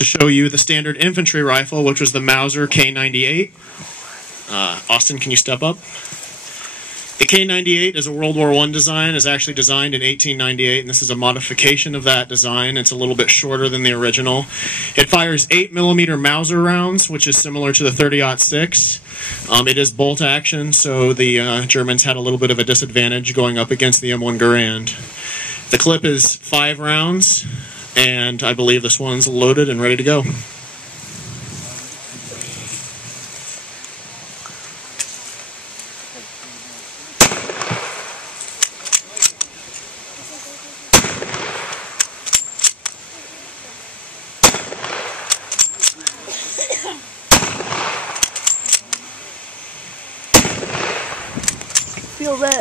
to show you the standard infantry rifle, which was the Mauser K98. Austin, can you step up? The K98 is a World War I design. It's actually designed in 1898, and this is a modification of that design. It's a little bit shorter than the original. It fires 8mm Mauser rounds, which is similar to the 30-06. It is bolt action, so the Germans had a little bit of a disadvantage going up against the M1 Garand. The clip is 5 rounds, and I believe this one's loaded and ready to go.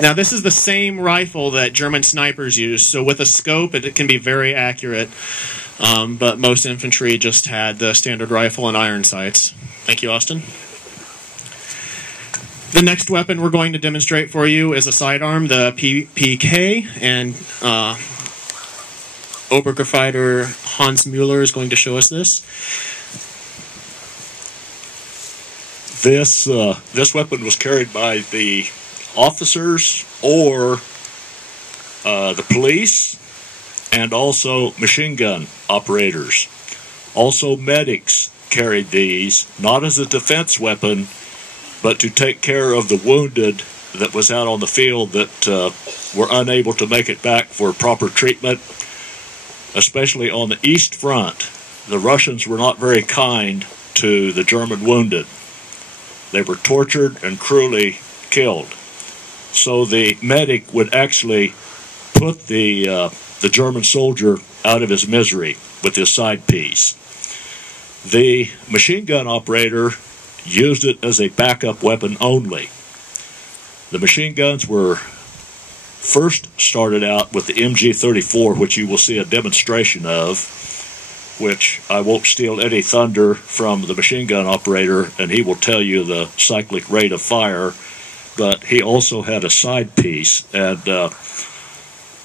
Now this is the same rifle that German snipers use, so with a scope it can be very accurate, but most infantry just had the standard rifle and iron sights. Thank you, Austin. The next weapon we're going to demonstrate for you is a sidearm, the PPK, and Obergruppenführer Hans Müller is going to show us this. This weapon was carried by the officers or the police, and also machine gun operators. Also medics carried these, not as a defense weapon, but to take care of the wounded that was out on the field that were unable to make it back for proper treatment, especially on the East Front. The Russians were not very kind to the German wounded. They were tortured and cruelly killed. So the medic would actually put the German soldier out of his misery with his side piece. The machine gun operator used it as a backup weapon only. The machine guns were first started out with the MG34, which you will see a demonstration of, which I won't steal any thunder from the machine gun operator, and he will tell you the cyclic rate of fire. But he also had a side piece. And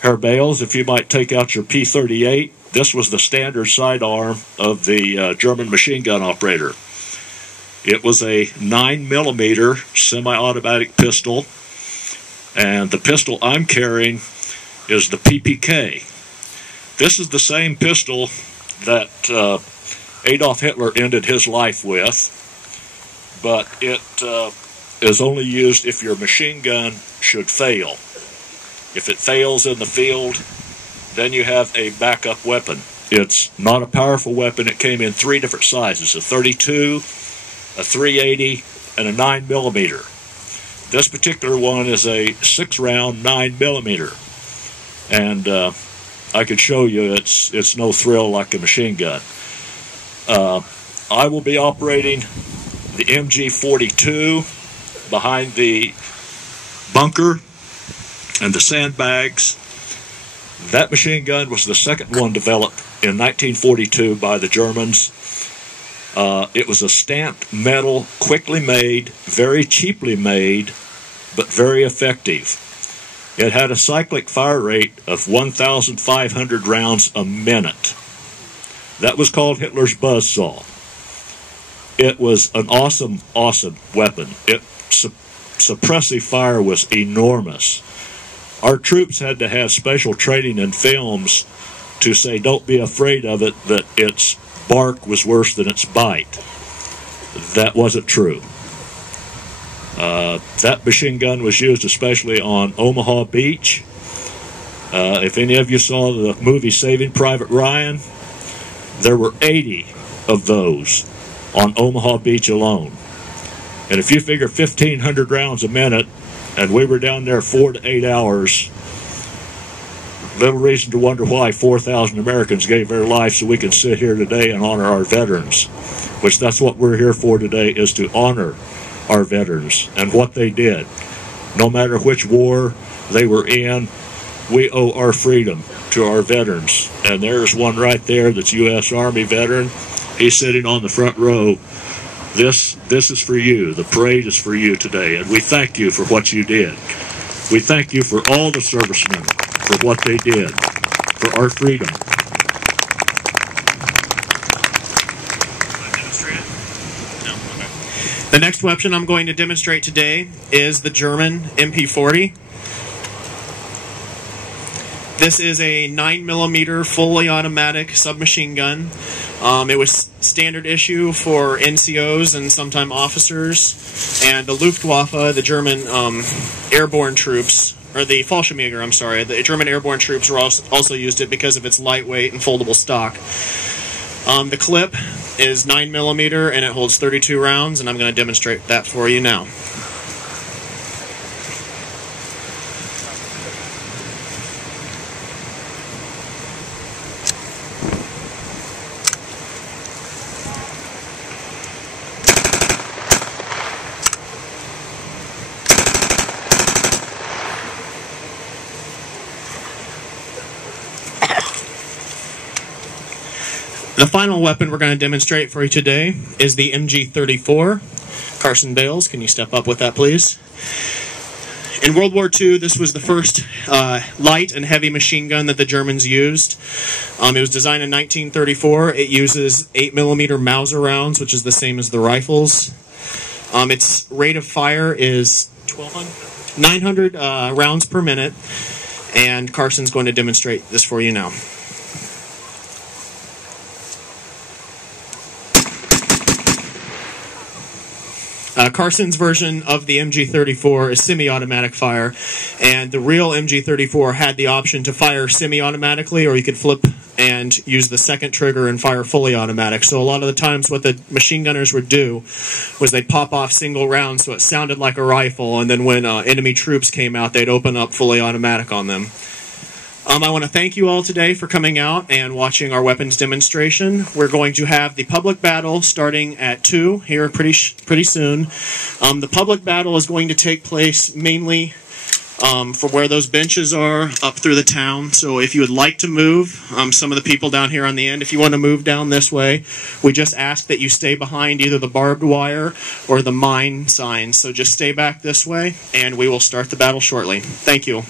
Herr Bales, if you might take out your P38, this was the standard sidearm of the German machine gun operator. It was a 9mm semi-automatic pistol, and the pistol I'm carrying is the PPK. This is the same pistol that Adolf Hitler ended his life with, but it is only used if your machine gun should fail. If it fails in the field, then you have a backup weapon. It's not a powerful weapon. It came in 3 different sizes, a 32, a 380, and a 9mm. This particular one is a 6-round 9mm. And I could show you it's no thrill like a machine gun. I will be operating the MG42 behind the bunker and the sandbags. That machine gun was the second one developed in 1942 by the Germans. It was a stamped metal, quickly made, very cheaply made, but very effective. It had a cyclic fire rate of 1,500 rounds a minute. That was called Hitler's buzzsaw. It was an awesome, awesome weapon. Suppressive fire was enormous. Our troops had to have special training in films to say, don't be afraid of it, that its bark was worse than its bite. That wasn't true. That machine gun was used especially on Omaha Beach. If any of you saw the movie Saving Private Ryan, there were 80 of those on Omaha Beach alone. And if you figure 1,500 rounds a minute, and we were down there 4 to 8 hours, little reason to wonder why 4,000 Americans gave their life so we can sit here today and honor our veterans, which that's what we're here for today, is to honor our veterans and what they did. No matter which war they were in, we owe our freedom to our veterans. And there's one right there that's U.S. Army veteran. He's sitting on the front row. This is for you. The parade is for you today, and we thank you for what you did. We thank you for all the servicemen for what they did for our freedom. The next weapon I'm going to demonstrate today is the German MP40. This is a 9mm fully automatic submachine gun. It was standard issue for NCOs and sometimes officers, and the Luftwaffe, the German airborne troops, or the Fallschirmjäger, I'm sorry, the German airborne troops were also used it because of its lightweight and foldable stock. The clip is 9mm and it holds 32 rounds, and I'm going to demonstrate that for you now. The final weapon we're going to demonstrate for you today is the MG34. Carson Bales, can you step up with that, please? In World War II, this was the first light and heavy machine gun that the Germans used. It was designed in 1934. It uses 8mm Mauser rounds, which is the same as the rifles. Its rate of fire is 900 rounds per minute, and Carson's going to demonstrate this for you now. Carson's version of the MG34 is semi-automatic fire, and the real MG34 had the option to fire semi-automatically, or you could flip and use the second trigger and fire fully automatic. So a lot of the times what the machine gunners would do was they'd pop off single rounds so it sounded like a rifle, and then when enemy troops came out, they'd open up fully automatic on them. I want to thank you all today for coming out and watching our weapons demonstration. We're going to have the public battle starting at 2 here pretty soon. The public battle is going to take place mainly from where those benches are up through the town. So if you would like to move, some of the people down here on the end, if you want to move down this way, we just ask that you stay behind either the barbed wire or the mine signs. So just stay back this way, and we will start the battle shortly. Thank you.